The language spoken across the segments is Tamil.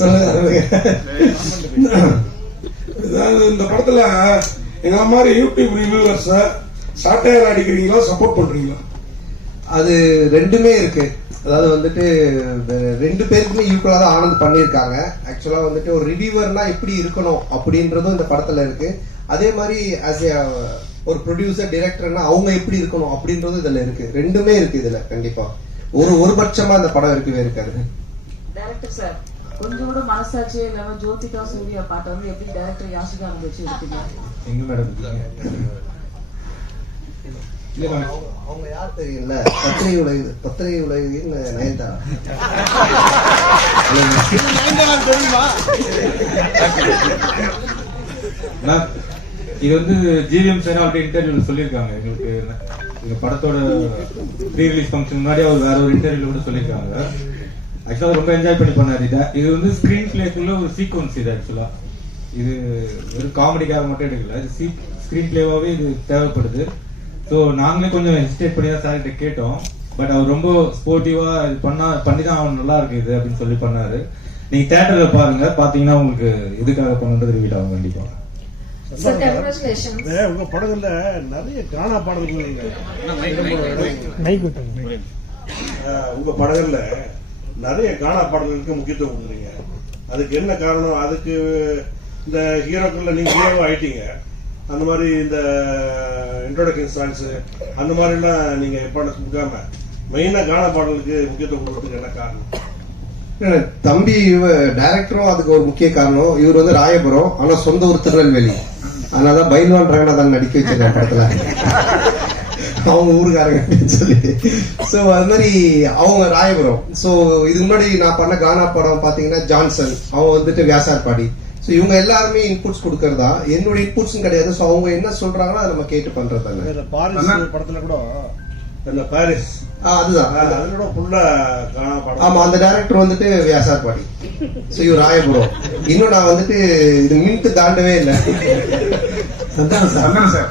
சொல்லுங்க. அதாவது இந்த படத்துல எங்க மாதிரி யூடியூப் ரிவ்யூவர்ஸ் சாட்டையர் அடிக்கிறீங்களா சப்போர்ட் பண்றீங்களா? அது ரெண்டுமே இருக்கு. அதாவது வந்துட்டு இந்த ரெண்டு பேருக்குமே ஈக்குவலா தான் ஆனந்த் பண்ணியிருக்காங்க. ஆக்சுவலா வந்துட்டு ஒரு ரிவ்யூவர்னா எப்படி இருக்கணும் அப்படின்றதும் இந்த படத்துல இருக்கு. அதே மாதிரி ஆஸ் ஏ ஒரு ப்ரொடியூசர் டிரெக்டர்னா அவங்க எப்படி இருக்கணும் அப்படின்றதும் இதுல இருக்கு. ரெண்டுமே இருக்கு இதுல கண்டிப்பா. ஒரு ஒரு பட்சமா இந்த படம் இருக்கவே இருக்காது. டைரக்டர் சார் கொஞ்சம் கூட மனசாட்சியே இல்லாம ஜோதிகா சூர்யா பாட்டை வந்து எப்படி டைரக்டர் யாசிகா வச்சு எடுத்தீங்க எங்க மேடம் இல்ல அவங்க- அவங்க யார் தெரியல? பத்திரை உலகு பத்திரை உலகின்னு நயன்தாரா மேம் இது வந்து ஜிவிஎம் சார் அவர்கிட்ட இன்டர்வியூல சொல்லியிருக்காங்க. எங்களுக்கு இந்த படத்தோட ப்ரீ ரிலீஸ் ஃபங்க்ஷன் முன்னாடி அவர் வேற ஒரு இன்டர்வியூல கூட சொல்லியிருக்காங்க. ஆக்சுவலா ரொம்ப என்ஜாய் பண்ணி பண்ணாரு. இதை இது வந்து ஸ்கிரீன் பிளேக்குள்ள ஒரு சீக்வன்ஸ் இது ஆக்சுவலா இது வெறும் காமெடிக்காக மட்டும் எடுக்கல. இது ஸ்கிரீன் பிளேவாவே இது தேவைப்படுது. ஸோ நாங்களே கொஞ்சம் ஹெசிடேட் பண்ணி தான் சார்கிட்ட கேட்டோம். பட் அவர் ரொம்ப ஸ்போர்ட்டிவா இது பண்ணா பண்ணி தான் அவன் நல்லா இருக்கு இது அப்படின்னு சொல்லி பண்ணாரு. நீங்க தேட்டர்ல பாருங்க. பாத்தீங்கன்னா உங்களுக்கு எதுக்காக பண்ணுன்றது ரிவீல் ஆகும் கண்டிப்பா. Sir, congratulations. இந்த உங்க படங்கள்ல நிறைய காணா பாடல்கள் உங்க படங்கள்ல நிறைய காணா பாடல்களுக்கு முக்கியத்துவம் கொடுக்குறீங்க. அதுக்கு என்ன காரணம்? அதுக்கு இந்த ஹீரோக்கள்ல நீங்க ஹீரோ ஆயிட்டீங்க. அந்த மாதிரி இந்த இன்ட்ரோடக்ஷன் சாங்ஸ் அந்த மாதிரிலாம் நீங்கள் நீங்க இம்பார்ட்டன்ஸ் கொடுக்காம மெயினா காணா பாடலுக்கு முக்கியத்துவம் கொடுக்கறதுக்கு என்ன காரணம்? தம்பி தம்பி டைரக்டரும் அதுக்கு ஒரு முக்கிய காரணம். இவர் வந்து ராயபுரம் ஆனா சொந்த ஊர் திருநெல்வேலி. அதனாலதான் பைல்வான் ரங்கநாதன் நடிக்க வச்சிருக்கேன் படத்துல. அவங்க ஊருக்காரங்க அப்படின்னு சொல்லி. சோ அது மாதிரி அவங்க ராயபுரம். சோ இதுக்கு முன்னாடி நான் பண்ண கானா படம் பாத்தீங்கன்னா ஜான்சன். அவன் வந்துட்டு வியாசார்பாடி சோ இவங்க எல்லாருமே இன்புட்ஸ் கொடுக்கறதா? என்னோட இன்புட்ஸும் கிடையாது. சோ அவங்க என்ன சொல்றாங்களோ அதை நம்ம கேட்டு பண்றது தானே. பாரிஸ் படத்துல கூட இந்த பாரிஸ்? ஆ, அதுதான். அது- அதுல கூட ஃபுல்லா ஆமா அந்த டைரக்டர் வந்துட்டு வியாசார்பாடி சோ இவர் ராயபுரம். இன்னும் நான் வந்துட்டு இது மின்ட் தாண்டவே இல்லை. சந்தானம் சார்.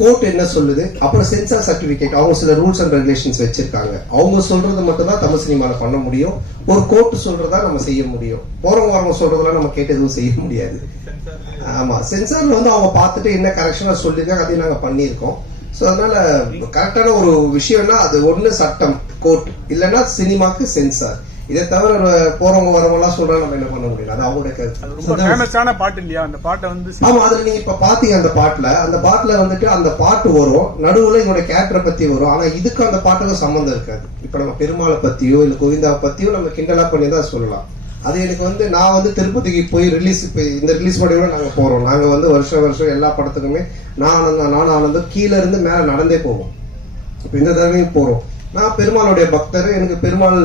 கோர்ட் என்ன சொல்லுது? அப்புறம் சென்சார் சர்டிபிகேட் அவங்க சில ரூல்ஸ் அண்ட் ரெகுலேஷன்ஸ் வச்சிருக்காங்க. அவங்க சொல்றது மட்டும் தான் தமிழ் சினிமாவில் பண்ண முடியும். ஒரு கோர்ட் சொல்றதா நம்ம செய்ய முடியும். போறவங்க வரவங்க சொல்றதெல்லாம் நம்ம கேட்டு எதுவும் செய்ய முடியாது. ஆமா சென்சார்ல வந்து அவங்க பார்த்துட்டு என்ன கரெக்ஷனா சொல்லியிருக்காங்க அதையும் நாங்க பண்ணியிருக்கோம். ஸோ அதனால கரெக்டான ஒரு விஷயம்னா அது ஒன்று சட்டம் கோர்ட். இல்லைன்னா சினிமாக்கு சென்சார். இதை தவிர போறவங்க வரவங்க எல்லாம் சொல்றாங்க நம்ம என்ன பண்ண முடியும்? அது அவங்களுடைய கருத்து. பாட்டு இல்லையா? அந்த பாட்டை வந்து ஆமா அதுல நீங்க இப்ப பாத்தீங்க அந்த பாட்டுல. அந்த பாட்டுல வந்துட்டு அந்த பாட்டு வரும். நடுவுல என்னோட கேரக்டரை பத்தி வரும். ஆனா இதுக்கு அந்த பாட்டுக்கும் சம்மந்தம் இருக்காது. இப்ப நம்ம பெருமாளை பத்தியோ இல்ல கோவிந்தாவை பத்தியோ நம்ம கிண்டலா பண்ணி தான் சொல்லலாம். அது எனக்கு வந்து நான் வந்து திருப்பதிக்கு போய் ரிலீஸ் இப்ப இந்த ரிலீஸ் கூட நாங்க போறோம். நாங்க வந்து வருஷம் வருஷம் எல்லா படத்துக்குமே நான் ஆனந்தம் நான் ஆனந்தம் கீழ இருந்து மேல நடந்தே போவோம். இப்ப இந்த தடவையும் போறோம். நான் பெருமாளுடைய பக்தர் எனக்கு பெருமாள்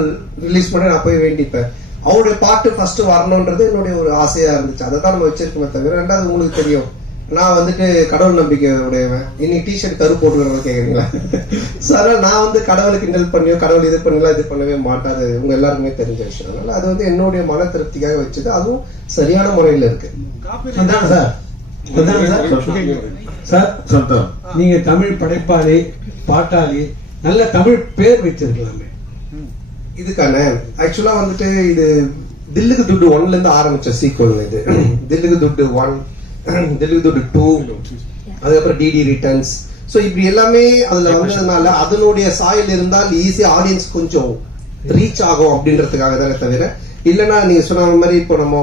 ரிலீஸ் பண்ண நான் போய் வேண்டிப்பேன். அவருடைய பாட்டு ஃபர்ஸ்ட் வரணுன்றது என்னுடைய ஒரு ஆசையா இருந்துச்சு. அதை தான் நம்ம வச்சிருக்கோமே தவிர ரெண்டாவது உங்களுக்கு தெரியும். நான் வந்துட்டு கடவுள் நம்பிக்கை உடையவன். இன்னைக்கு டிஷர்ட் கரு போட்டுக்கிறவங்க கேக்குறீங்களா? ஸோ அதனால நான் வந்து கடவுளை கிண்டல் பண்ணியோ கடவுள் இது பண்ணலாம் இது பண்ணவே மாட்டாது உங்க எல்லாருக்குமே தெரிஞ்ச விஷயம். அதனால அது வந்து என்னுடைய மன திருப்திக்காக வச்சது அதுவும் சரியான முறையில இருக்கு. சார். சார். சார் நீங்க தமிழ் படைப்பாளி பாட்டாளி நல்ல தமிழ் பேர் வச்சிருக்கலாமே இதுக்கான ஆக்சுவலா வந்துட்டு இது தில்லுக்கு துட்டு ஒன்ல இருந்து ஆரம்பிச்ச சீக்வல் இது. தில்லுக்கு துட்டு ஒன் தில்லுக்கு துட்டு டூ அதுக்கப்புறம் டிடி ரிட்டர்ன்ஸ் சோ இப்படி எல்லாமே அதுல வந்ததுனால அதனுடைய சாயல் இருந்தால் ஈஸியா ஆடியன்ஸ் கொஞ்சம் ரீச் ஆகும் அப்படின்றதுக்காக தானே தவிர இல்லைன்னா நீங்க சொன்ன மாதிரி இப்போ நம்ம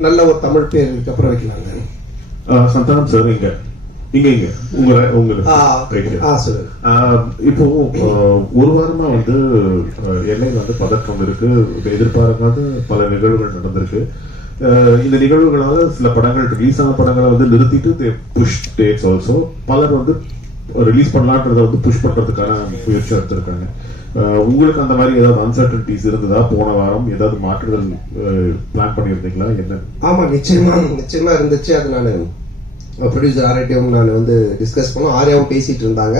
நல்ல ஒரு தமிழ் பேர் இருக்கு அப்புறம் வைக்கலாங்க ஆஹ் சந்தானம் சார் இங்க. இங்க இங்க. உங்க உங்க ஆ, right. ஆ சொல்லுங்க. ஆஹ் இப்போ ஒரு வாரமா வந்து எல்லையில வந்து பதற்றம் இருக்கு. எதிர்பாராத பல நிகழ்வுகள் நடந்திருக்கு. இந்த நிகழ்வுகளால சில படங்கள் ரிலீஸ் ஆன படங்களை வந்து நிறுத்திட்டு புஷ் டேட்ஸ் ஆல்சோ பலர் வந்து ரிலீஸ் பண்ணலான்றத வந்து புஷ் பண்றதுக்கான முயற்சி எடுத்திருக்காங்க. உங்களுக்கு அந்த மாதிரி ஏதாவது அன்சர்டனிட்டிஸ் இருந்ததா? போன வாரம் ஏதாவது மாற்றுதல் பிளான் பண்ணியிருந்தீங்களா? என்ன? ஆமா நிச்சயமா நிச்சயமா இருந்துச்சு. அது நான் ப்ரொடியூசர் ஆர்ஐடியும் நான் வந்து டிஸ்கஸ் பண்ணோம். ஆர்யாவும் பேசிட்டு இருந்தாங்க.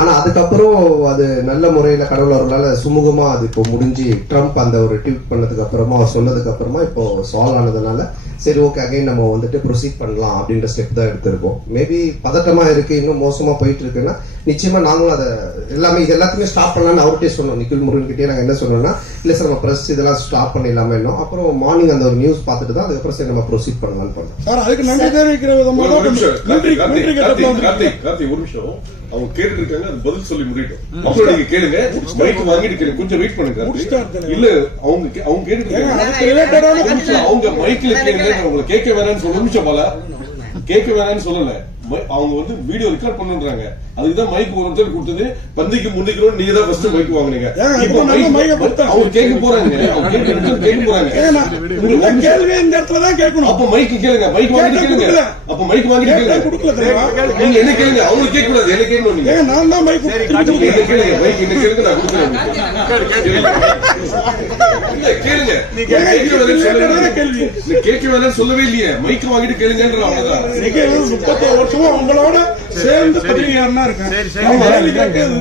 ஆனால் அதுக்கப்புறம் அது நல்ல முறையில் கடவுள் அவர்களால் சுமூகமாக அது இப்போ முடிஞ்சு ட்ரம்ப் அந்த ஒரு ட்வீட் பண்ணதுக்கு அப்புறமா சொன்னதுக்கு அப்புறமா இப்போ சால்வ் ஆனதுனால சரி ஓகே அகைன் நம்ம வந்துட்டு ப்ரொசீட் பண்ணலாம் அப்படின்ற ஸ்டெப் தான் எடுத்திருக்கோம். மேபி பதட்டமாக இருக்கு இன்னும் மோசமாக போயிட்டு இருக்குன்னா நிச்சயமா நாங்களும் அதை எல்லாமே இது எல்லாத்தையுமே ஸ்டாப் பண்ணலாம்னு அவர்கிட்டே சொன்னோம். நிக்கில் முருகன் கிட்டே நாங்க என்ன சொன்னோம்னா இல்ல சார் நம்ம பிரஸ் இதெல்லாம் ஸ்டாப் பண்ணிடலாமே இன்னும் அப்புறம் மார்னிங் அந்த ஒரு நியூஸ் பார்த்துட்டு தான் அதுக்கப்புறம் சரி நம்ம ப்ரொசீட் பண்ணலாம்னு பண்ணோம். சார் அதுக்கு நன்றி தெரிவிக்கிற விதமா ஒரு நிமிஷம். அவங்க கேட்டுட்டு இருக்காங்க அது பதில் சொல்லி முடியட்டும் அப்புறம் நீங்க கேளுங்க. மைக் வாங்கிட்டு கேளுங்க. கொஞ்சம் வெயிட் பண்ணுங்க. இல்ல அவங்க கே- அவங்க நிமிஷம், அவங்க மைக்ல கேளுங்க. உங்களை கேட்க வேணாம்னு சொல்ல. நிமிஷம் போல. கேட்க வேணாம்னு சொல்லல. அவங்க வந்து வீடியோ ரெக்கார்ட் பண்ணுன்றாங்க. அதுக்குதான் மைக் ஒரு நிமிஷம் கொடுத்தது. பந்திக்கு முந்திக்கிறோம் நீங்க தான் ஃபர்ஸ்ட் மைக் வாங்குனீங்க. இப்போ அவங்க கேட்க போறாங்க. அவங்க கேட்க கேட்க போறாங்க. நான் இந்த இடத்துல தான் கேட்கணும். அப்ப மைக் கேளுங்க. மைக் வாங்கிட்டு கேட்டா கேளுங்க. அப்ப மைக் வாங்கிட்டு கேட்டா கேளுங்க. கொடுக்கல தெரியுமா? நீங்க என்ன கேளுங்க? அவங்க கேட்க கூடாது. என்ன கேட்கணும் நீங்க? நான் தான் மைக் கேளுங்க? மைக் என்ன கேளுங்க? நான் கொடுக்குறேன். கேளுங்க கேள்வி. கேட்க வேணாம்னு சொல்லவே இல்லையே. மைக் வாங்கிட்டு கேளுங்கன்ற அவ்வளவுதான். முப்பத்தோரு வருஷமா உங்களோட சேர்ந்து பத்திரிகையாளனா இருக்கேன்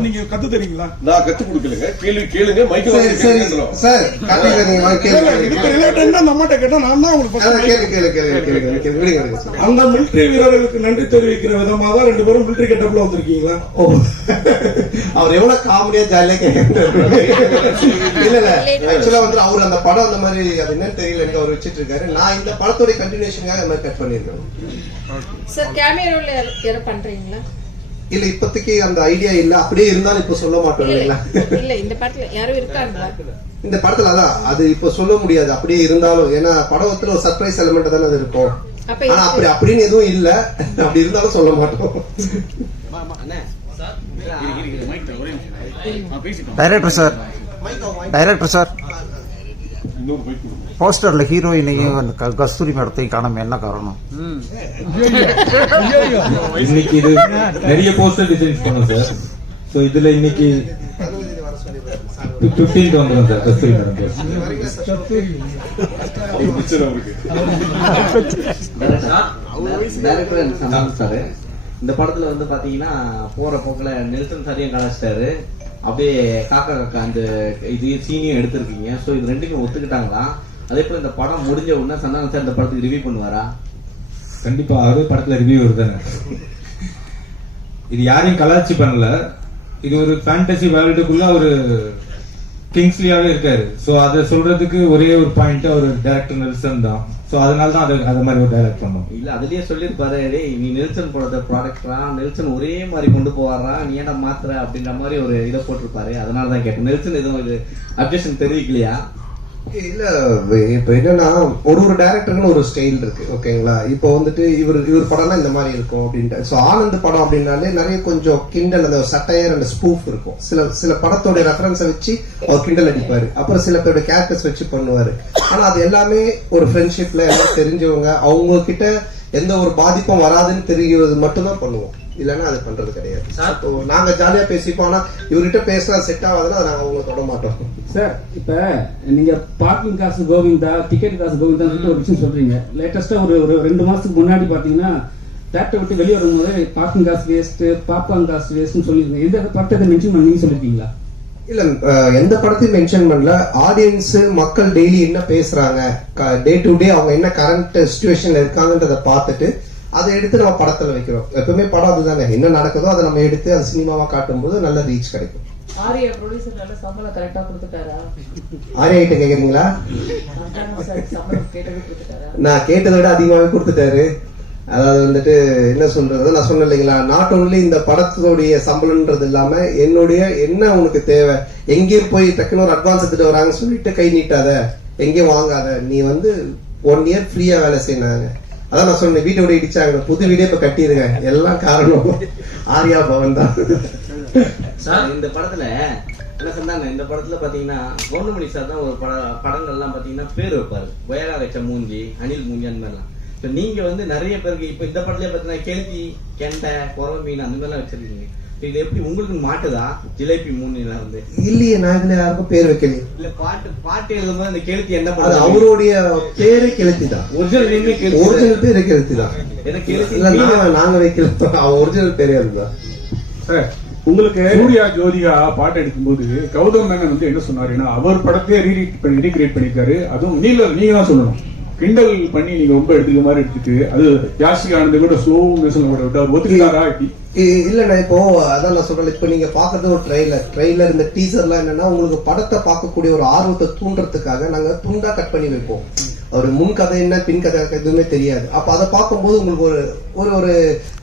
நீங்க கத்து தரீங்களா? நான் கத்து கொடுக்கலங்க. கேள்வி கேளுங்க மைக் சரி கேளுங்க. இல்ல, இதுக்கு ரிலேட்டடா அந்த அம்மாட்ட கேட்டா நான் தான் உங்களுக்கு கேளு கேளு கேளு கேளு. அந்த மிலிட்டரி வீரர்களுக்கு நன்றி தெரிவிக்கிற விதமா தான் ரெண்டு பேரும் மிலிட்டரி கெட்டப்ல வந்திருக்கீங்களா? ஓ. அவர் எவ்வளவு காமெடியா ஜாலியா இல்ல இல்ல. ஆக்சுவலா வந்து அவர் அந்த படம் அந்த மாதிரி அது என்னன்னு தெரியல எனக்கு அவர் வச்சிட்டு இருக்காரு நான் இந்த படத்தோட கண்டினியூஷனுக்காக இந்த மாதிரி கட் பண்ணிருக்கேன் சார் யாரும் இல்ல இப்போதைக்கு அந்த ஐடியா இல்ல. அப்படியே இருந்தாலும் இப்ப சொல்ல மாட்டோம் இல்லைங்களா? இல்ல இந்த பாட்டுல யாரும் இருக்காங்களா? இந்த படத்துல அதான் அது இப்ப சொல்ல முடியாது. அப்படியே இருந்தாலும் ஏன்னா படத்துல ஒரு சர்ப்ரைஸ் எலிமெண்ட் தானே அது இருக்கும். அப்ப ஆனா அப்படி அப்படின்னு எதுவும் இல்ல. அப்படி இருந்தாலும் சொல்ல மாட்டோம். டைரக்டர் சார் டைரக்டர் சார் போஸ்டர்ல ஹீரோயினையும் அந்த க- கஸ்தூரி மேடத்தையும் காணாம என்ன காரணம் இன்னைக்கு இது நிறைய போஸ்டர் டிசைன்ஸ் பண்ணோம் சார் ஸோ இதுல இன்னைக்கு வந்துடும் சார் கஸ்தூரி மேடம் சார் இந்த படத்துல வந்து பாத்தீங்கன்னா போற போக்குல நெல்சன் சாரையும் கலாச்சிட்டாரு அப்படியே காக்கா காக்கா அந்த இது சீனியும் எடுத்திருக்கீங்க. ஸோ இது ரெண்டுக்கும் ஒத்துக்கிட்டாங்களா? அதே போல இந்த படம் முடிஞ்ச உடனே சந்தானம் சார் இந்த படத்துக்கு ரிவ்யூ பண்ணுவாரா? கண்டிப்பா அவரு படத்துல ரிவ்யூ வருதானே? இது யாரையும் கலாச்சி பண்ணல. இது ஒரு ஃபேண்டசி வேர்ல்டுக்குள்ள ஒரு கிங்ஸ்லியாவே இருக்காரு. ஸோ அதை சொல்றதுக்கு ஒரே ஒரு பாயிண்ட் அவர் டேரக்டர் நெல்சன் தான். ஸோ அதனால தான் அது அது மாதிரி ஒரு டைரக்ட் பண்ணோம். இல்ல அதுலயே சொல்லியிருப்பாரு டேய் நீ நெல்சன் போடுறத ப்ராடக்ட்ரா நெல்சன் ஒரே மாதிரி கொண்டு போவாரா? நீ ஏன்டா மாத்துற? அப்படின்ற மாதிரி ஒரு இதை போட்டிருப்பாரு. அதனால தான் கேட்டேன். நெல்சன் எதுவும் இது அப்ஜெக்ஷன் தெரிவிக்கலையா? இல்ல இப்ப என்னன்னா ஒரு ஒரு டேரக்டருக்குன்னு ஒரு ஸ்டைல் இருக்கு ஓகேங்களா இப்போ வந்துட்டு இவர் இவர் படம்னா இந்த மாதிரி இருக்கும் அப்படின்ட்டு. ஸோ ஆனந்த் படம் அப்படின்னாலே நிறைய கொஞ்சம் கிண்டல் அந்த சட்டையர் அந்த ஸ்பூஃப் இருக்கும். சில சில படத்தோட ரெஃபரன்ஸை வச்சு அவர் கிண்டல் அடிப்பாரு. அப்புறம் சில பேரோட கேரக்டர்ஸ் வச்சு பண்ணுவாரு. ஆனா அது எல்லாமே ஒரு ஃப்ரெண்ட்ஷிப்ல எல்லாம் தெரிஞ்சவங்க அவங்க கிட்ட எந்த ஒரு பாதிப்பும் வராதுன்னு தெரிகிறது மட்டும்தான் பண்ணுவோம். இல்லைன்னா அது பண்றது கிடையாது. இப்போ நாங்க ஜாலியா பேசிப்போம். ஆனா இவர்கிட்ட பேசினா செட் ஆகாதுன்னா அதை நாங்க அவங்களை தொட மாட்டோம். சார் இப்ப நீங்க பார்க்கிங் காசு கோவிந்தா டிக்கெட் காசு கோவிந்தா ஒரு விஷயம் சொல்றீங்க. லேட்டஸ்டா ஒரு ஒரு ரெண்டு மாசத்துக்கு முன்னாடி பாத்தீங்கன்னா தேட்டரை விட்டு வெளியே வரும்போது பார்க்கிங் காசு வேஸ்ட் பாப்பாங் காசு வேஸ்ட்னு சொல்லிருக்கீங்க எந்த படத்தை மென்ஷன் பண்ணி சொல்லிருக்கீங்களா? இல்ல எந்த படத்தையும் மென்ஷன் பண்ணல. ஆடியன்ஸ் மக்கள் டெய்லி என்ன பேசுறாங்க? டே டு டே அவங்க என்ன கரண்ட் சுச்சுவேஷன்ல இருக்காங்கன்றத பார்த்துட்டு அதை எடுத்து நம்ம படத்துல வைக்கிறோம். எப்பவுமே படம் அதுதானே என்ன நடக்குதோ அதை நம்ம எடுத்து அது சினிமாவா காட்டும்போது நல்ல ரீச் கிடைக்கும். ஆரியா ப்ரொடியூசர் நல்ல சம்பளம் கரெக்டா கொடுத்துட்டாரா? கேக்குறீங்களா? நான் கேட்டதை விட அதிகமாவே கொடுத்துட்டாரு. அதாவது வந்துட்டு என்ன சொல்றது? நான் சொன்னேன் இல்லைங்களா? நாட் ஓன்லி இந்த படத்தோடைய சம்பளம்ன்றது இல்லாம என்னுடைய என்ன உனக்கு தேவை? எங்கேயும் போய் டக்குன்னு ஒரு அட்வான்ஸ் எடுத்துட்டு வராங்கன்னு சொல்லிட்டு கை நீட்டாத எங்கேயும் வாங்காத. நீ வந்து ஒன் இயர் ஃப்ரீயா வேலை செய்யினாங்க அதான் நான் சொன்னேன் வீட்டை விட இடிச்சாங்க. புது வீடே இப்ப கட்டிருங்க எல்லாம் காரணம் ஆர்யா பவன் தான். சார் இந்த படத்துல என்ன சொன்னாங்க? இந்த படத்துல பாத்தீங்கன்னா கவுண்டமணி சார் தான் ஒரு பட படங்கள்லாம் பாத்தீங்கன்னா பேர் வைப்பாரு. வயலா வச்ச மூஞ்சி அனில் மூஞ்சி அந்த மாதிரிலாம். So நீங்க வந்து நிறைய பேருக்கு இப்ப இந்த படத்துல பாத்தீங்கன்னா கேள்வி கெண்டை குறவ மீன் அந்த மாதிரிலாம் வச்சிருக்கீங்க. இது எப்படி உங்களுக்கு மாட்டுதா? ஜிலேபி மூணுல இருந்து இல்லையே நான் இதுல யாருக்கும் பேர் வைக்கலையே. இல்ல பாட்டு பாட்டு எழுதும்போது அந்த கெளுத்தி என்ன அது பண்ணுது அவருடைய பேரு கெளுத்தி. தான் ஒரிஜினல் ஒரிஜினல் பேரு கெளுத்தி? தான் நாங்க வைக்கல. அவன் ஒரிஜினல் பேரே அதுதான். சார் உங்களுக்கு சூர்யா ஜோதிகா பாட்டு எடுக்கும்போது கௌதம் மேனன் வந்து என்ன சொன்னாருன்னா அவர் படத்தையே ரீரீட் பண்ணி ரீக்ரியேட் பண்ணிருக்காரு அதுவும் நீல நீங்க தான் சொல்லணும். கிண்டல் பண்ணி நீங்க ரொம்ப எடுத்துக்க மாதிரி எடுத்துட்டு அது யாசிகானந்த கூட ஸ்லோ மியூசிக் கூட விட்டு ஒத்துக்கிட்டாரா இல்ல நான் இப்போ அதான் நான் சொல்றேன் இப்ப நீங்க பாக்குறது ஒரு ட்ரெய்லர் ட்ரெய்லர் இந்த டீசர்லாம் என்னன்னா உங்களுக்கு படத்தை பார்க்கக்கூடிய ஒரு ஆர்வத்தை தூண்டுறதுக்காக நாங்க துண்டா கட் பண்ணி வைப்போம். ஒரு முன் கதை என்ன பின் கதை எதுவுமே தெரியாது. அப்ப அதை பார்க்கும்போது உங்களுக்கு ஒரு ஒரு ஒரு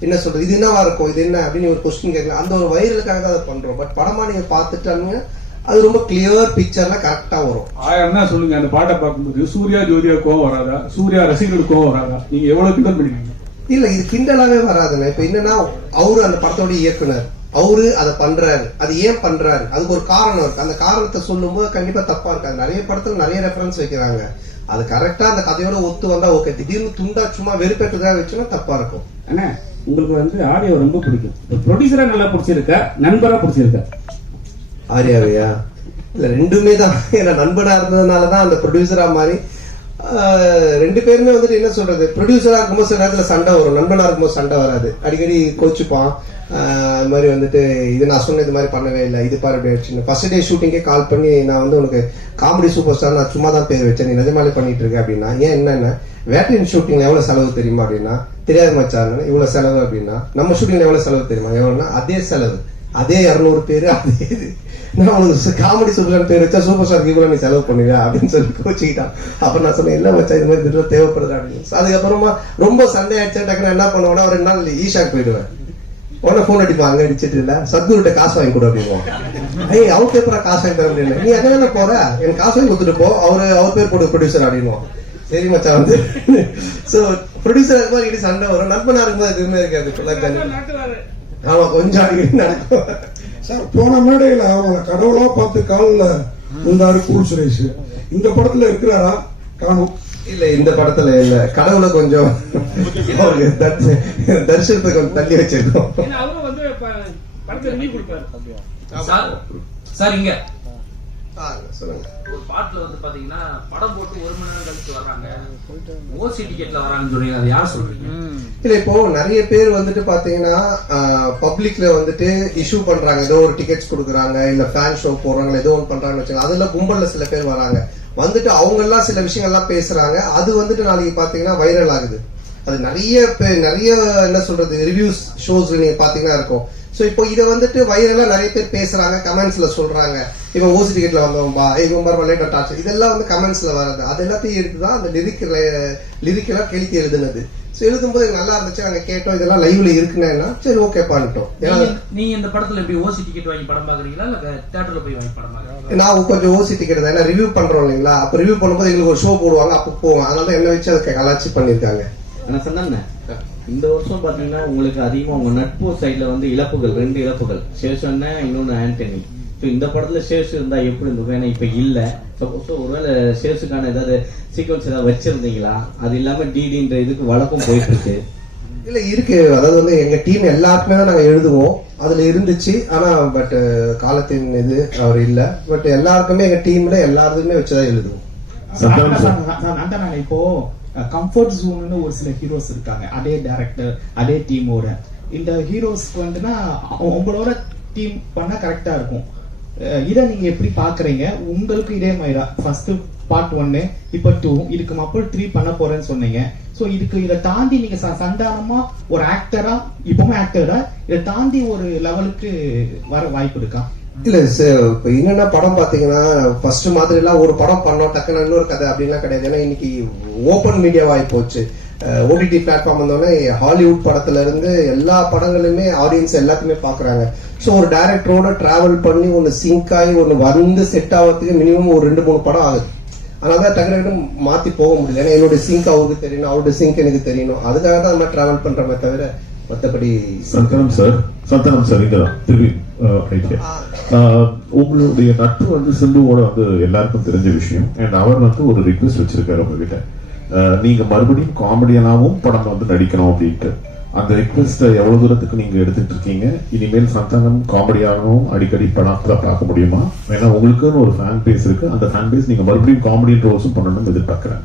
என்ன சொல்றது இது என்னவா இருக்கும் இது என்ன அப்படின்னு ஒரு கொஸ்டின் கேட்கலாம். அந்த ஒரு வயிறுக்காக அதை பண்றோம். பட் படமா நீங்க பார்த்துட்டாங்க அது ரொம்ப கிளியர் பிக்சர்ல கரெக்டா வரும். என்ன சொல்லுங்க அந்த பாட்டை பார்க்கும்போது சூர்யா ஜோதிகா கோவம் வராதா? சூர்யா ரசிகர்களுக்கு கோவம் வராதா? நீங்க எவ்வளவு கிண்டல் பண்ணிருக்கீங்க இல்ல இது கிண்டலாவே வராதுங்க. இப்ப என்னன்னா அவரு அந்த படத்தோட இயக்குனர். அவரு அதை பண்றாரு. அது ஏன் பண்றாரு? அதுக்கு ஒரு காரணம் இருக்கு. அந்த காரணத்தை சொல்லும்போது கண்டிப்பா தப்பா இருக்காது நிறைய படத்துல நிறைய ரெஃபரன்ஸ் வைக்கிறாங்க. அது கரெக்டா அந்த கதையோட ஒத்து வந்தா ஓகே திடீர்னு துண்டா சும்மா வெறுப்பேற்றதாக வச்சோன்னா தப்பா இருக்கும். அண்ணா உங்களுக்கு வந்து ஆடியோ ரொம்ப பிடிக்கும். ப்ரொடியூசரா நல்லா பிடிச்சிருக்கா நண்பரா பிடிச்சிருக்கா. ஆரியாவையா? இல்ல ரெண்டுமே தான். ஏன்னா நண்பனா இருந்ததுனாலதான் அந்த ப்ரொடியூசரா மாதிரி ரெண்டு பேருமே வந்துட்டு என்ன சொல்றது? ப்ரொடியூசரா இருக்கும்போது சில நேரத்துல சண்டை வரும். நண்பனா இருக்கும்போது சண்டை வராது. அடிக்கடி கோச்சுப்பான். அது மாதிரி வந்துட்டு இது நான் சொன்ன இது மாதிரி பண்ணவே இல்லை. இது பாரு அப்படி ஆயிடுச்சு ஃபர்ஸ்ட் டே ஷூட்டிங்கே கால் பண்ணி நான் வந்து உனக்கு காமெடி சூப்பர் ஸ்டார் நான் சும்மா தான் பேர் வச்சேன். நீ நிஜமாலே பண்ணிட்டு இருக்க அப்படின்னா ஏன் என்னென்ன? வேட்டையின் ஷூட்டிங் எவ்வளவு செலவு தெரியுமா அப்படின்னா? தெரியாத மச்சான். இவ்வளவு செலவு அப்படின்னா நம்ம ஷூட்டிங்ல எவ்வளவு செலவு தெரியுமா? எவ்வளவுன்னா அதே செலவு. அதே இரநூறு பேர் அதே இது. நான் உனக்கு காமெடி சூப்பர் பேர் வச்சா சூப்பர் ஸ்டார் இவ்வளவு நீ செலவு பண்ணுவியா? அப்படின்னு சொல்லி கோச்சிக்கிட்டான். அப்புறம் நான் சொன்னேன் இல்ல மச்சான் இது மாதிரி திட்டம் தேவைப்படுது அப்படின்னு. அதுக்கப்புறமா ரொம்ப சண்டை ஆயிடுச்சா. டக்குன்னு என்ன பண்ணுவேன்னா ஒரு நாள் ஈஷாக்கு போயிடுவேன். உடனே போன் அடிப்பான் அங்க அடிச்சிட்டு இல்ல சத்குருட்ட காசு வாங்கி கொடு அப்படிவோம் ஏய் அவர் பேப்பரா காசு வாங்கி தர முடியல நீ எங்க வேணா போற? எனக்கு காசு வாங்கி கொடுத்துட்டு போ. அவரு அவர் பேர் போட்டு ப்ரொடியூசர் அப்படின்வோம் சரி மச்சான் வந்து. சோ ப்ரொடியூசர் இருக்கும்போது அடிக்கடி சண்டை வரும். நண்பனா இருக்கும்போது எதுவுமே இருக்காது. தானே. ஆமா கொஞ்சம் அடிக்கடி நடக்கும். சார் போன மேடையில அவங்கள கடவுளா பார்த்து காலில் இருந்தாரு கூல் சுரேஷ். இந்த படத்துல இருக்கிறாரா? காணும். இல்ல இந்த படத்துல இல்ல. கடவுளை கொஞ்சம் தரிசனத்தை கொஞ்சம் தள்ளி வச்சிருக்கோம். சார் சார் இங்க. ஒரு பாட்டுல வந்து பாத்தீங்கன்னா படம் போட்டு ஒரு மணி நேரம் கழிச்சு வர்றாங்க. ஓசி டிக்கெட்ல வராங்கன்னு சொல்றீங்க அதை யார் சொல்றீங்க? இல்ல இப்போ நிறைய பேர் வந்துட்டு பாத்தீங்கன்னா பப்ளிக்ல வந்துட்டு இஷ்யூ பண்றாங்க. ஏதோ ஒரு டிக்கெட்ஸ் கொடுக்குறாங்க இல்ல ஃபேன் ஷோ போடுறாங்க ஏதோ ஒன்று பண்றாங்கன்னு வச்சுக்கோங்க. அதுல கும்பல்ல சில பேர் வராங்க. வந்துட்டு அவங்க எல்லாம் சில விஷயங்கள்லாம் பேசுறாங்க. அது வந்துட்டு நாளைக்கு பாத்தீங்கன்னா வைரல் ஆகுது. அது நிறைய பேர் நிறைய என்ன சொல்றது ரிவ்யூஸ் ஷோஸ் நீங்க பாத்தீங்கன்னா இருக்கும். சோ இப்போ இதை வந்துட்டு வைரலா நிறைய பேர் பேசுறாங்க கமெண்ட்ஸ்ல சொல்றாங்க. இவன் ஓசி டிக்கெட்ல வந்தவன்பா இவன் பாரு லேட்டர் டார்ச்சர் இதெல்லாம் வந்து கமெண்ட்ஸ்ல வர்றது. அது எல்லாத்தையும் எடுத்துதான் அந்த லிரிக் லிரிக்கெல்லாம் கெளுத்தி எழுதுனது. ஸோ எழுதும்போது எனக்கு நல்லா இருந்துச்சு. நாங்க கேட்டோம் இதெல்லாம் லைவ்ல இருக்குன்னா சரி ஓகே பண்ணிட்டோம் ஏன்னா நீங்க- இந்த படத்துல எப்படி ஓசி டிக்கெட் வாங்கி படம் பாக்குறீங்களா இல்ல தியேட்டர்ல போய் வாங்கி படம் பாக்குறீங்களா நான் கொஞ்சம் ஓசி டிக்கெட் தான். ஏன்னா ரிவ்யூ பண்றோம் இல்லைங்களா? அப்ப ரிவ்யூ பண்ணும்போது எங்களுக்கு ஒரு ஷோ போடுவாங்க அப்போ போவோம். அதனால தான் என்ன வச்சு அதை கலாச்சி பண்ணிருக்காங்க நான் சொன்னேன் இந்த வருஷம் பாத்தீங்கன்னா உங்களுக்கு அதிகமா உங்க நட்பு சைடுல வந்து இழப்புகள் ரெண்டு இழப்புகள். சேஷன்னா இன்னொன்னு ஆண்டனி. So, இந்த படத்துல சேஷ் இருந்தா எப்படி இருந்திருக்கும் ஏன்னா இப்ப இல்ல. சப்போஸ் ஒருவேளை சேஷுக்கான ஏதாவது சீக்வன்ஸ் ஏதாவது வச்சிருந்தீங்களா? அது இல்லாம டிடின்ற இதுக்கு வழக்கம் போயிட்டு இருக்கு இல்ல இருக்கு. அதாவது வந்து எங்க டீம் எல்லாருக்குமே தான் நாங்க எழுதுவோம். அதுல இருந்துச்சு. ஆனா பட் காலத்தின் இது அவர் இல்ல. பட் எல்லாருக்குமே எங்க டீம்ல எல்லாருக்குமே வச்சுதான் எழுதுவோம். நான் இப்போ கம்ஃபர்ட் ஜோன்னு ஒரு சில ஹீரோஸ் இருக்காங்க. அதே டேரக்டர் அதே டீமோட இந்த ஹீரோஸ்க்கு வந்துன்னா உங்களோட டீம் பண்ணா கரெக்டா இருக்கும். அஹ் இதை நீங்க எப்படி பாக்குறீங்க? உங்களுக்கு இதே மாதிரி தான் ஃபர்ஸ்ட் பார்ட் ஒன்னு இப்ப டூ இதுக்கு மக்கள் த்ரீ பண்ண போறேன்னு சொன்னீங்க. சோ இதுக்கு இதை தாண்டி நீங்க ச- சந்தானமா ஒரு ஆக்டரா இப்பவுமே ஆக்டரா இதை தாண்டி ஒரு லெவலுக்கு வர வாய்ப்பு இருக்கா? இல்ல சார் இப்ப என்னன்னா படம் பாத்தீங்கன்னா ஃபர்ஸ்ட் மாதிரி எல்லாம் ஒரு படம் பண்ணோம் டக்குன்னு இன்னொரு கதை அப்படின்லாம் கிடையாது. ஏன்னா இன்னைக்கு ஓபன் மீடியாவாகி போச்சு. ஓடிடி பிளாட்ஃபார்ம் வந்தோடனே ஹாலிவுட் படத்துல இருந்து எல்லா படங்களுமே ஆடியன்ஸ் எல்லாத்தையுமே பாக்குறாங்க. ஸோ ஒரு டைரக்டரோட டிராவல் பண்ணி ஒன்னு சிங்க் ஆகி ஒன்னு வந்து செட் ஆகிறதுக்கு மினிமம் ஒரு ரெண்டு மூணு படம் ஆகுது. அதனால தான் டக்கு டக்குனு மாத்தி போக முடியல. ஏன்னா என்னோட சிங்க் அவருக்கு தெரியணும் அவருடைய சிங்க் எனக்கு தெரியணும். அதுக்காக தான் நம்ம டிராவல் பண்றோமே தவிர மற்றபடி சந்தனம் சார் சந்தனம் சார் இங்கே திருப்பி திரும்பி உங்களுடைய நட்பு வந்து சிந்துவோட வந்து எல்லாருக்கும் தெரிஞ்ச விஷயம். அண்ட் அவர் வந்து ஒரு ரிக்வெஸ்ட் வச்சிருக்காரு உங்ககிட்ட. நீங்க மறுபடியும் காமெடியனாவும் படம் வந்து நடிக்கணும் அப்படின்ட்டு. அந்த ரிக்வெஸ்ட் எவ்வளவு தூரத்துக்கு நீங்க எடுத்துட்டு இருக்கீங்க? இனிமேல் சந்தானம் காமெடியாகவும் அடிக்கடி படத்துல பார்க்க முடியுமா? ஏன்னா உங்களுக்குன்னு ஒரு ஃபேன் பேஸ் இருக்கு. அந்த ஃபேன் பேஸ் நீங்க மறுபடியும் காமெடி ரோல்ஸும் பண்ணணும்னு எதிர்பார்க்கிறேன்.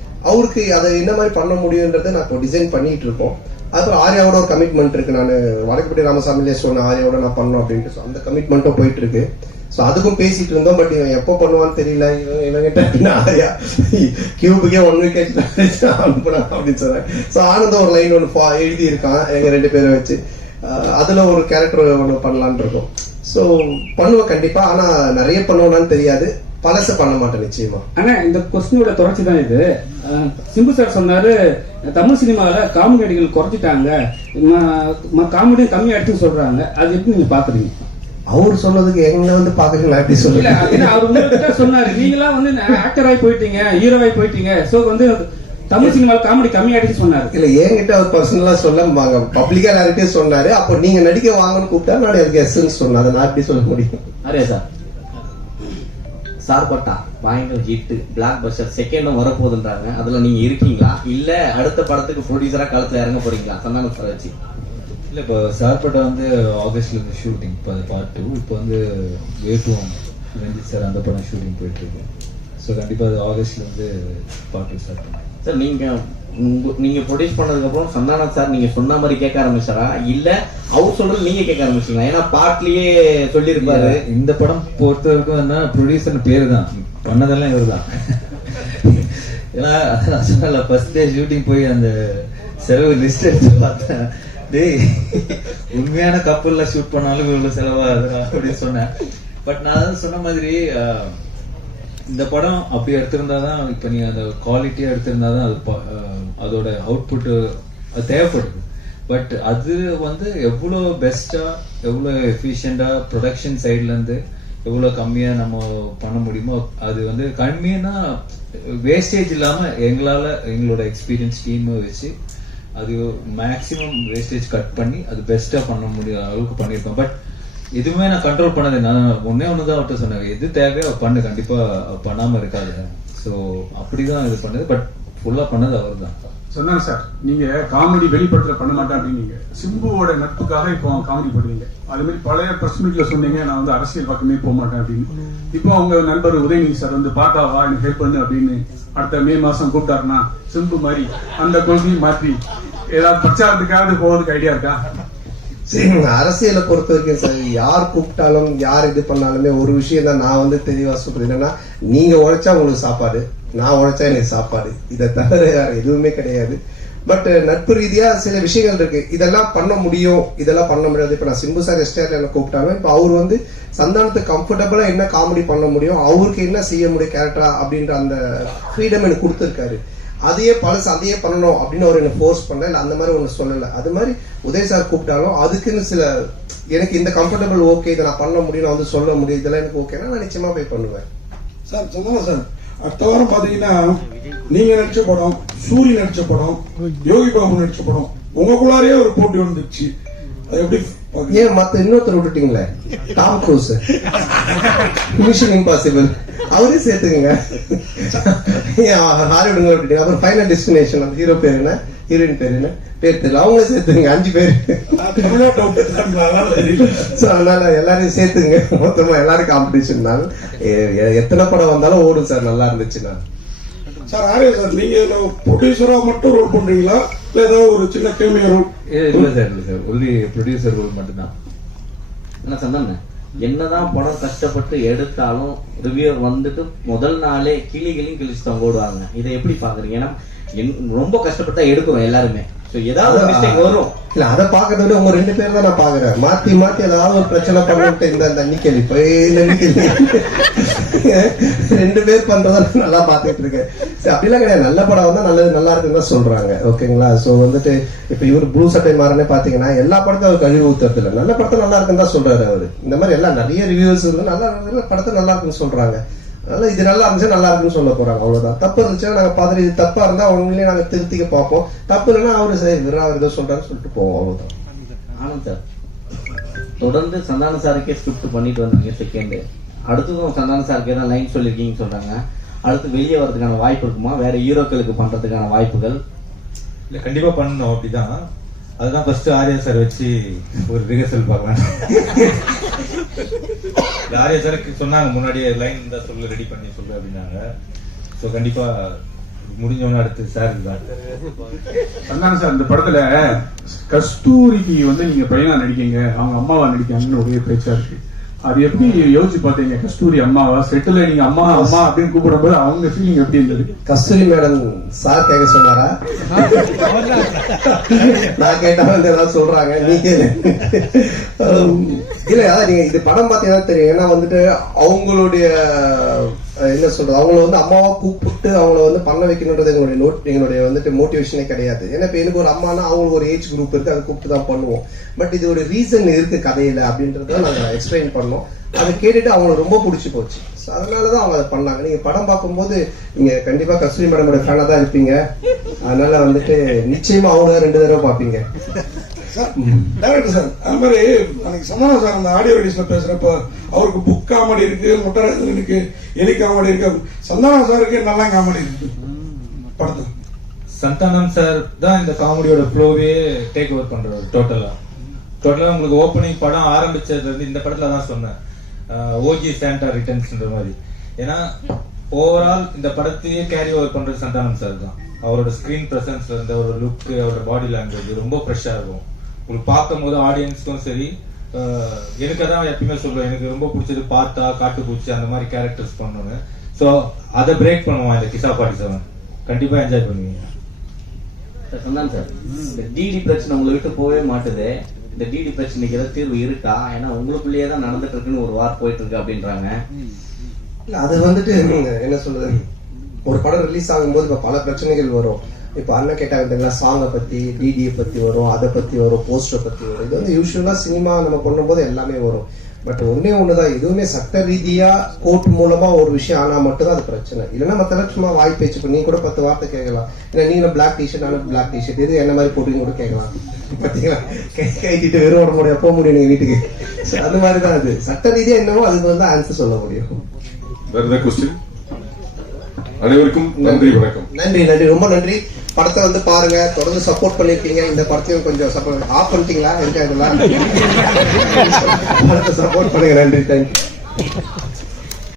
அவருக்கு அதை என்ன மாதிரி பண்ண முடியுன்றதை நான் இப்போ டிசைன் பண்ணிட்டு இருக்கோம். அப்புறம் ஆர்யாவோட ஒரு கமிட்மெண்ட் இருக்கு. நான் வடக்குப்பட்டி ராமசாமிலே சொன்ன ஆர்யாவோட நான் பண்ணோம் அப்படின்ட்டு ஸோ அந்த கமிட்மெண்ட்டும் போயிட்டு இருக்கு. ஸோ அதுக்கும் பேசிட்டு இருந்தோம். பட் இவன் எப்போ பண்ணுவான்னு தெரியல. இவன் இவங்கிட்ட அப்படின்னா ஆர்யா கியூபுக்கே ஒன் விக்கெட் அனுப்புனா அப்படின்னு சொன்னேன் ஸோ ஆனந்தம் ஒரு லைன் ஒன்று எழுதி இருக்கான் எங்க ரெண்டு பேரை வச்சு. அதில் அதுல ஒரு கேரக்டர் ஒன்று பண்ணலான்னு இருக்கோம். ஸோ பண்ணுவேன் கண்டிப்பா. ஆனா நிறைய பண்ணுவேனான்னு தெரியாது. பழச பண்ண மாட்டேன் நிச்சயமா. ஆனா இந்த கொஸ்டினோட தொடர்ச்சி தான் இது. சிம்பு சார் சொன்னாரு தமிழ் சினிமாவில காமெடி நடிகர்கள் குறைச்சிட்டாங்க. காமெடி கம்மியாயிடுச்சுன்னு சொல்றாங்க. அது எப்படி நீங்க பாக்குறீங்க? அவர் சொன்னதுக்கு எங்களை வந்து பாக்குறீங்களா? எப்படி சொல்லுங்க அவர் உங்ககிட்ட சொன்னாரு. நீங்களாம் வந்து ஆக்டர் ஆகி போயிட்டீங்க ஹீரோ ஆகி போயிட்டீங்க. சோ வந்து தமிழ் சினிமாவில் காமெடி கம்மியாயிடுச்சு சொன்னாரு. இல்ல என்கிட்ட அவர் பர்சனலா சொல்ல பப்ளிக்கா எல்லார்கிட்டயும் சொன்னாரு. அப்போ நீங்க நடிக்க வாங்கன்னு கூப்பிட்டா நான் எனக்கு எஸ்ன்னு சொன்னேன். அதை நான் எப்படி சொல்ல முடியும்? அரே சார் சார்பட்டா? பயங்கர ஹிட் பிளாக் பஸ்டர் செகண்டும் வரப்போகுதுன்றாங்க. அதுல நீங்க இருக்கீங்களா? இல்ல அடுத்த படத்துக்கு ப்ரொடியூசரா களத்துல இறங்க போறீங்களா? சந்தானம் சார் வச்சு இல்லை இப்போ சார்பட்டா வந்து ஆகஸ்ட்ல இருந்து ஷூட்டிங் இப்போ பார்ட் டூ இப்போ வந்து வேட்டுவோம் ரஞ்சித் சார் அந்த படம் ஷூட்டிங் போயிட்டு இருக்கு. ஸோ கண்டிப்பாக அது ஆகஸ்ட்ல இருந்து பார்ட் டூ ஸ்டார்ட் பண்ணுவோம் சார் நீங்க உங்க- நீங்க ப்ரொடியூஸ் பண்ணதுக்கு அப்புறம் சந்தானம் சார் நீங்க சொன்ன மாதிரி கேட்க ஆரம்பிச்சாரா? இல்ல அவர் சொல்றது நீங்க கேட்க ஆரம்பிச்சீங்களா? ஏன்னா பாட்லயே சொல்லியிருப்பாரு. இந்த படம் பொறுத்த வரைக்கும் என்ன ப்ரொடியூசர் பேரு தான் பண்ணதெல்லாம் இவர் தான் ஏன்னா நான் சொன்னல ஃபர்ஸ்ட் டே ஷூட்டிங் போய் அந்த செலவு லிஸ்ட் எடுத்து பார்த்தேன். டேய் உண்மையான கப்பல்ல ஷூட் பண்ணாலும் இவ்வளவு செலவாகுதுடா அப்படின்னு சொன்னேன். பட் நான் சொன்ன மாதிரி இந்த படம் அப்படி எடுத்திருந்தா தான் இப்போ நீ அந்த குவாலிட்டியா எடுத்திருந்தா தான் அது ப- அதோட அவுட்புட் அது தேவைப்படுது. பட் அது வந்து எவ்வளோ பெஸ்டா எவ்வளோ எஃபிஷியண்டா ப்ரொடக்ஷன் சைட்ல இருந்து எவ்வளோ கம்மியா நம்ம பண்ண முடியுமோ அது வந்து கம்மியானா வேஸ்டேஜ் இல்லாம எங்களால எங்களோட எக்ஸ்பீரியன்ஸ் டீமை வச்சு அது மேக்ஸிமம் வேஸ்டேஜ் கட் பண்ணி அது பெஸ்டா பண்ண முடியாத அளவுக்கு பண்ணியிருக்கோம். பட் எதுவுமே நான் கண்ட்ரோல் பண்ணது நான் ஒன்னே ஒன்று தான் அவர்கிட்ட சொன்னேன். எது தேவையோ பண்ணு. கண்டிப்பா பண்ணாமல் பண்ணாம இருக்காது. ஸோ அப்படிதான் இது பண்ணது. பட் ஃபுல்லா பண்ணது அவர் தான் சொன்னாங்க சார். நீங்க காமெடி வெளிப்படத்துல பண்ண மாட்டேன் அப்படின்னீங்க. சிம்புவோட நட்புக்காக இப்போ காமெடி பண்ணுவீங்க. அது மாதிரி பழைய பிரஸ் மீட்ல சொன்னீங்க நான் வந்து அரசியல் பக்கமே போக மாட்டேன் அப்படின்னு. இப்போ உங்க நண்பர் உதயநிதி சார் வந்து பாட்டாவா எனக்கு ஹெல்ப் பண்ணு அப்படின்னு அடுத்த மே மாசம் கூப்பிட்டாருன்னா சிம்பு மாதிரி அந்த கொள்கையை மாற்றி ஏதாவது பிரச்சாரத்துக்காவது போவதுக்கு ஐடியா இருக்கா? அரசியலை பொறுத்த வரைக்கும் சார் யார் கூப்பிட்டாலும் யார் இது பண்ணாலுமே ஒரு விஷயம் தான் நான் வந்து தெளிவா சொல்றது என்னன்னா நீங்க உழைச்சா உங்களுக்கு சாப்பாடு நான் உழைச்சா எனக்கு சாப்பாடு. இதை தவிர வேற எதுவுமே கிடையாது. பட் நட்பு ரீதியா சில விஷயங்கள் இருக்கு. இதெல்லாம் பண்ண முடியும். இதெல்லாம் பண்ண முடியாது. இப்ப நான் சிம்பு சார் எஸ்டேட்ல என்ன கூப்பிட்டாங்க. இப்ப அவர் வந்து சந்தானத்துக்கு கம்ஃபர்டபுளா என்ன காமெடி பண்ண முடியும்? அவருக்கு என்ன செய்ய முடியும் கேரக்டரா அப்படின்ற அந்த ஃப்ரீடம் எனக்கு கொடுத்துருக்காரு. அதையே பழசு அதையே பண்ணணும் அப்படின்னு அவர் என்ன ஃபோர்ஸ் பண்ணல. இல்ல அந்த மாதிரி ஒன்று சொல்லல. அது மாதிரி உதய் சார் கூப்பிட்டாலும் அதுக்குன்னு சில எனக்கு இந்த கம்ஃபர்டபுள் ஓகே இதை நான் பண்ண முடியும் நான் வந்து சொல்ல முடியும். இதெல்லாம் எனக்கு ஓகேனா நான் நிச்சயமா போய் பண்ணுவேன். சார் சொன்னா சார். அடுத்த வாரம் பாத்தீங்கன்னா நீங்க நடிச்ச படம் சூரி நடிச்ச படம் யோகி பாபு நடிச்ச படம் உங்களுக்குள்ளாரே ஒரு போட்டி வந்துருச்சு அது எப்படி? ஏன் மத்த இன்னொருத்தர் விட்டுட்டீங்களே? டாம் க்ரூஸ் மிஷன் இம்பாசிபிள் அவரே சேர்த்துக்கங்க. ஏன் ஹாலிவுட் விட்டுட்டீங்க அப்புறம் ஃபைனல் டெஸ்டினேஷன் அந்த ஹீரோ பேர் என்ன? ஹீரோயின் பேர் என்ன? பேர் தெரியல. அவங்களே சேர்த்துங்க அஞ்சு பேர். So, அதனால எல்லாரையும் சேர்த்துங்க மொத்தமா எல்லாரும் காம்படிஷன் தான். எத்தனை படம் வந்தாலும் ஓடும் சார். நல்லா இருந்துச்சுன்னா. Sir Arya sir. நீங்க இதுல ப்ரொடியூசரா மட்டும் ரோல் பண்றீங்களா? இல்ல ஏதாவது ஒரு சின்ன கேமியா ரோல் இல்ல சார் இல்ல சார். ஒன்லி ப்ரொடியூசர் ரோல் மட்டும்தான். என்ன சந்தான என்னதான் படம் கஷ்டப்பட்டு எடுத்தாலும் ரிவ்யூவர் வந்துட்டு முதல் நாளே கிளி கிளி கிழிச்சு தான் ஓடுவாங்க. இதை எப்படி பாக்குறீங்க ஏன்னா என்- ரொம்ப கஷ்டப்பட்டா எடுக்கும் எல்லாருமே. ஏதாவது மிஸ்டேக் வரும். இல்ல அதை பாக்குறத விட உங்க ரெண்டு பேர் தான் நான் பாக்குறேன் மாத்தி மாத்தி ஏதாவது ஒரு பிரச்சனை பண்ணிட்டு இந்த இப்ப இந்த நிக்கல் ரெண்டு பேர் பண்றத நல்லா பாத்துட்டு இருக்கேன். சரி, அப்படிலாம் கிடையாது. நல்ல படம் வந்தா நல்லது நல்லா இருக்குன்னு தான் சொல்றாங்க. ஓகேங்களா? சோ வந்துட்டு இப்ப இவர் ப்ளூ சட்டை மாறனே பாத்தீங்கன்னா எல்லா படத்தையும் அவர் கழிவு ஊத்துறது இல்ல நல்ல படத்தை நல்லா இருக்குன்னு தான் சொல்றாரு அவரு. இந்த மாதிரி எல்லாம் நிறைய ரிவ்யூஸ் நல்லா நல்ல படத்தை நல்லா இருக்குன்னு சொல்றாங்க. அதனால இது நல்லா இருந்துச்சு நல்லா இருக்குன்னு சொல்ல போறாங்க. அவ்வளவுதான். தப்பு இருந்துச்சுன்னா நாங்க பார்த்துட்டு இது தப்பா இருந்தா உண்மையிலேயே நாங்க திருத்திக்க பார்ப்போம். தப்பு இல்லைன்னா அவரு சரி விரா அவர் ஏதோ சொல்றாருன்னு சொல்லிட்டு போவோம். அவ்வளவுதான். ஆனந்த் சார் தொடர்ந்து சந்தான சாருக்கே ஸ்கிரிப்ட் பண்ணிட்டு வந்தீங்க செகண்ட் அடுத்ததும் சந்தான சாருக்கே தான் லைன் சொல்லியிருக்கீங்கன்னு சொல்றாங்க அடுத்து வெளியே வரதுக்கான வாய்ப்பு இருக்குமா? வேற ஹீரோக்களுக்கு பண்றதுக்கான வாய்ப்புகள்? இல்ல கண்டிப்பா பண்ணணும் அப்படிதான். அதுதான் ஃபர்ஸ்ட் ஆர்யா சார் வச்சு ஒரு ரிஹர்சல் பார்க்கலாம் இல்ல, சாருக்கு சொன்னாங்க முன்னாடியே லைன் இருந்தா சொல்லு ரெடி பண்ணி சொல்லு அப்படின்னாங்க. ஸோ கண்டிப்பா முடிஞ்சவன அடுத்து சார் தான் சந்தான சார் இந்த படத்துல கஸ்தூரிக்கு வந்து நீங்க பையனா நடிக்கீங்க அவங்க அம்மாவா நடிக்காங்கன்னு ஒரே பேச்சா இருக்கு. அது எப்படி யோசிச்சு பார்த்தீங்க? கஸ்தூரி அம்மாவா? செட்டில் நீங்க அம்மா அம்மா அப்படின்னு கூப்பிடும்போது அவங்க ஃபீலிங் எப்படி இருந்தது? கஸ்தூரி மேடம் சார் கேட்க சொன்னாரா? நான் கேட்டா வந்து ஏதாவது சொல்றாங்க நீ கேளு. Um, இல்ல அதான் நீங்க இது படம் பார்த்தீங்கன்னா தெரியும். ஏன்னா வந்துட்டு அவங்களுடைய என்ன சொல்றது? அவங்கள வந்து அம்மாவா கூப்பிட்டு அவங்கள வந்து பண்ண வைக்கணுன்றது எங்களுடைய நோட் எங்களுடைய வந்துட்டு மோட்டிவேஷனே கிடையாது. ஏன்னா இப்ப எனக்கு ஒரு அம்மானா அவங்களுக்கு ஒரு ஏஜ் குரூப் இருக்கு அதை கூப்பிட்டு தான் பண்ணுவோம். பட் இது ஒரு ரீசன் இருக்கு கதையில அப்படின்றத நாங்க எக்ஸ்பிளைன் பண்ணோம். அதை கேட்டுட்டு அவங்களுக்கு ரொம்ப பிடிச்சி போச்சு. So, அதனாலதான் அவங்க அதை பண்ணாங்க. நீங்க படம் பார்க்கும்போது நீங்க கண்டிப்பா கஸ்தூரி மேடமோட ஃபேனா தான் இருப்பீங்க. அதனால வந்துட்டு நிச்சயமா அவங்க ரெண்டு தடவை பார்ப்பீங்க. Sir director sir. அது மாதிரி அன்னைக்கு சந்தான சார் அந்த ஆடியோ ரிலீஸ்ல பேசுறப்ப அவருக்கு புக் காமெடி இருக்கு முட்டராஜன் இருக்கு எலி காமெடி இருக்கு. சந்தானம் சாருக்கு நல்லா காமெடி இருக்கு? படத்துல. சந்தானம் சார் தான் இந்த காமெடியோட ஃப்ளோவே டேக் ஓவர் பண்றாரு டோட்டலா டோட்டலா உங்களுக்கு ஓப்பனிங் படம் ஆரம்பிச்சது வந்து இந்த படத்துல தான் சொன்னேன். ஓஜி சாண்டா ரிட்டர்ன்ஸ்ன்ற மாதிரி. ஏன்னா ஓவரால் இந்த படத்தையே கேரி ஓவர் பண்றது சந்தானம் சார் தான். அவரோட ஸ்கிரீன் பிரசன்ஸ்ல இருந்து அவரோட லுக் அவரோட பாடி லாங்குவேஜ் ரொம்ப ஃப்ரெஷ்ஷா இருக்கும். உங்களுக்கு பார்க்கும் போது ஆடியன்ஸ்க்கும் சரி எனக்கு அதான் எப்பயுமே சொல்லுவேன் எனக்கு ரொம்ப பிடிச்சது பார்த்தா காட்டுப்பூச்சி அந்த மாதிரி கேரக்டர்ஸ் பண்ணணும்னு. ஸோ அதை பிரேக் பண்ணுவான் இந்த கிசா பாட்டி செவன் கண்டிப்பா என்ஜாய் பண்ணுவீங்க. Sir Santhanam sir. இந்த டிடி பிரச்சனை உங்களை விட்டு போகவே மாட்டுது. இந்த டிடி பிரச்சனைக்கு ஏதாவது தீர்வு இருக்கா? ஏன்னா உங்களுக்குள்ளேயே தான் நடந்துட்டு இருக்குன்னு ஒரு வார் போயிட்டு இருக்கு அப்படின்றாங்க. அது வந்துட்டு நீங்க என்ன சொல்றது? ஒரு படம் ரிலீஸ் ஆகும்போது இப்ப பல பிரச்சனைகள் வரும். இப்ப அண்ணன் கேட்டாங்க தெரியுங்களா சாங்கை பத்தி டிடியை பத்தி வரும் அதை பத்தி வரும் போஸ்டர் பத்தி வரும். இது வந்து யூஸ்வலா சினிமா நம்ம பண்ணும்போது எல்லாமே வரும். பட் ஒண்ணே ஒண்ணுதான் எதுவுமே சட்ட ரீதியா கோர்ட் மூலமா ஒரு விஷயம் ஆனா மட்டும்தான் அது பிரச்சனை. இல்லைன்னா மத்த சும்மா வாய் பேச்சு நீங்க கூட பத்து வார்த்தை கேட்கலாம். ஏன்னா நீங்க பிளாக் டிஷர்ட் நானும் பிளாக் டிஷர்ட் எது என்ன மாதிரி போட்டுன்னு கூட கேட்கலாம். பாத்தீங்களா? கை- கைட்டிட்டு வெறும் உட முடியாது போக முடியும் நீங்க வீட்டுக்கு. So, அந்த மாதிரி தான் அது. சட்ட ரீதியா என்னவோ அதுக்கு வந்து ஆன்சர் சொல்ல முடியும். வேற ஏதாவது கொஸ்டின் அனைவருக்கும் நன்றி வணக்கம். நன்றி நன்றி. ரொம்ப நன்றி. படத்தை வந்து பாருங்க. தொடர்ந்து சப்போர்ட் பண்ணிருக்கீங்க. இந்த படத்தையும் கொஞ்சம் சப்போர்ட் ஆஃப் பண்ணிட்டீங்களா? என்ஜாய் இதெல்லாம் படத்தை சப்போர்ட் பண்ணுங்க. நன்றி. தேங்க்யூ